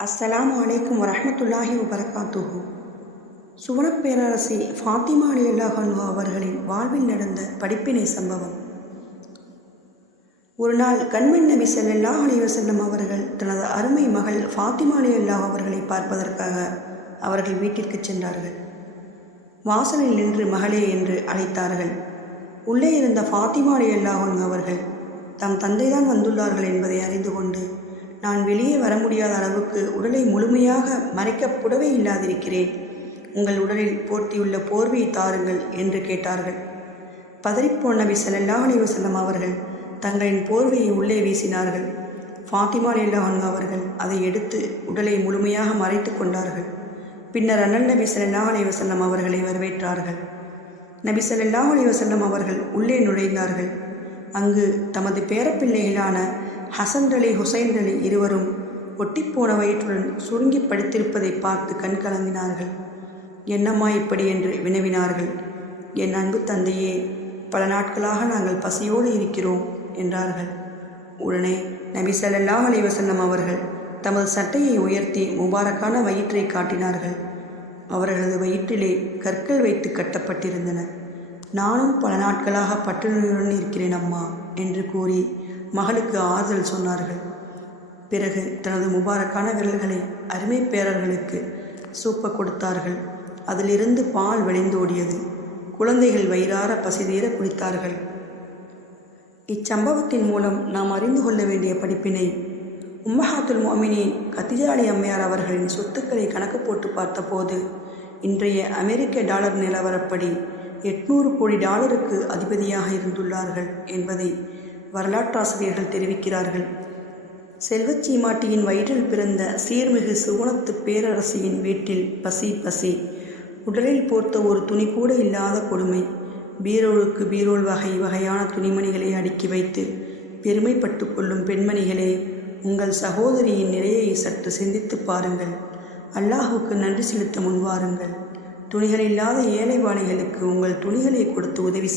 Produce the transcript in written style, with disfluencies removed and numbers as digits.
அஸ்ஸலாமு அலைக்கும் வரஹ்மத்துல்லாஹி வபரகாத்துஹு. சுவனப் பேரரசி ஃபாத்திமா ரலியல்லாஹு அன்ஹா அவர்களின் வாழ்வில் நடந்த படிப்பினை சம்பவம். ஒரு நாள் கண்மணி நபி ஸல்லல்லாஹு அலைஹி வஸல்லம் அவர்கள் தனது அருமை மகள் ஃபாத்திமா ரலியல்லாஹு அவர்களை பார்ப்பதற்காக அவர்கள் வீட்டிற்கு சென்றார்கள். வாசலில் நின்று மகளே என்று அழைத்தார்கள். உள்ளே இருந்த ஃபாத்திமா ரலியல்லாஹு அன்ஹா அவர்கள் தம் தந்தைதான் வந்துள்ளார்கள் என்பதை அறிந்து கொண்டு, நான் வெளியே வர முடியாத அளவுக்கு உடலை முழுமையாக மறைக்க புடவை இல்லாதிருக்கிறேன், உங்கள் உடலில் போர்த்தியுள்ள போர்வையை தாருங்கள் என்று கேட்டார்கள். பதறிப்போன நபி ஸல்லல்லாஹு அலைஹி வஸல்லம் அவர்கள் தங்களின் போர்வையை உள்ளே வீசினார்கள். ஃபாத்திமா ரலியல்லாஹு அன்ஹா அவர்கள் அதை எடுத்து உடலை முழுமையாக மறைத்து கொண்டார்கள். பின்னர் அண்ணல் நபி ஸல்லல்லாஹு அலைஹி வஸல்லம் அவர்களை வரவேற்றார்கள். நபி ஸல்லல்லாஹு அலைஹி வஸல்லம் அவர்கள் உள்ளே நுழைந்தார்கள். அங்கு தமது பேரப்பிள்ளைகளான ஹசன் அலி ஹுசைன் அலி இருவரும் ஒட்டிப்போன வயிற்றுடன் சுருங்கி படுத்திருப்பதை பார்த்து கண் கலங்கினார்கள். என்னம்மா இப்படி என்று வினவினார்கள். என் அன்பு தந்தையே, பல நாட்களாக நாங்கள் பசியோடு இருக்கிறோம் என்றார்கள். உடனே நபி ஸல்லல்லாஹு அலைஹி வஸல்லம் அவர்கள் தமது சட்டையை உயர்த்தி முபாரக்கான வயிற்றை காட்டினார்கள். அவர்களது வயிற்றிலே கற்கள் வைத்து கட்டப்பட்டிருந்தன. நானும் பல நாட்களாக பட்டினியுடன் இருக்கிறேன் அம்மா என்று கூறி மகளுக்கு ஆறுதல் சொன்னார்கள். பிறகு தனது முபாரக்கான விரல்களை அருமை பேரர்களுக்கு சூப்ப கொடுத்தார்கள். அதிலிருந்து பால் வழிந்தோடியது. குழந்தைகள் வயிறார பசிதீர குடித்தார்கள். இச்சம்பவத்தின் மூலம் நாம் அறிந்து கொள்ள வேண்டிய படிப்பினை: உம்மஹாத்துல் முஃமினீன் கதீஜா அலி அம்மையார் அவர்களின் சொத்துக்களை கணக்கு போட்டு பார்த்தபோது இன்றைய அமெரிக்க டாலர் நிலவரப்படி 800 கோடி டாலருக்கு அதிபதியாக இருந்துள்ளார்கள் என்பதை வரலாற்றாசிரியர்கள் தெரிவிக்கிறார்கள். செல்வச் சீமாட்டியின் வயிற்றில் பிறந்த சீர்மிகு சுவனத்து பேரரசியின் வீட்டில் பசி பசி, உடலில் போர்த்த ஒரு துணி கூட இல்லாத கொடுமை. பீரோலுக்கு பீரோல் வகை வகையான துணிமணிகளை அடுக்கி வைத்து பெருமைப்பட்டு கொள்ளும் பெண்மணிகளே, உங்கள் சகோதரியின் நிலையை சற்று சிந்தித்து பாருங்கள். அல்லாஹுக்கு நன்றி செலுத்த முன்வாருங்கள். துணிகள் இல்லாத ஏழைவாளிகளுக்கு உங்கள் துணிகளை கொடுத்து உதவி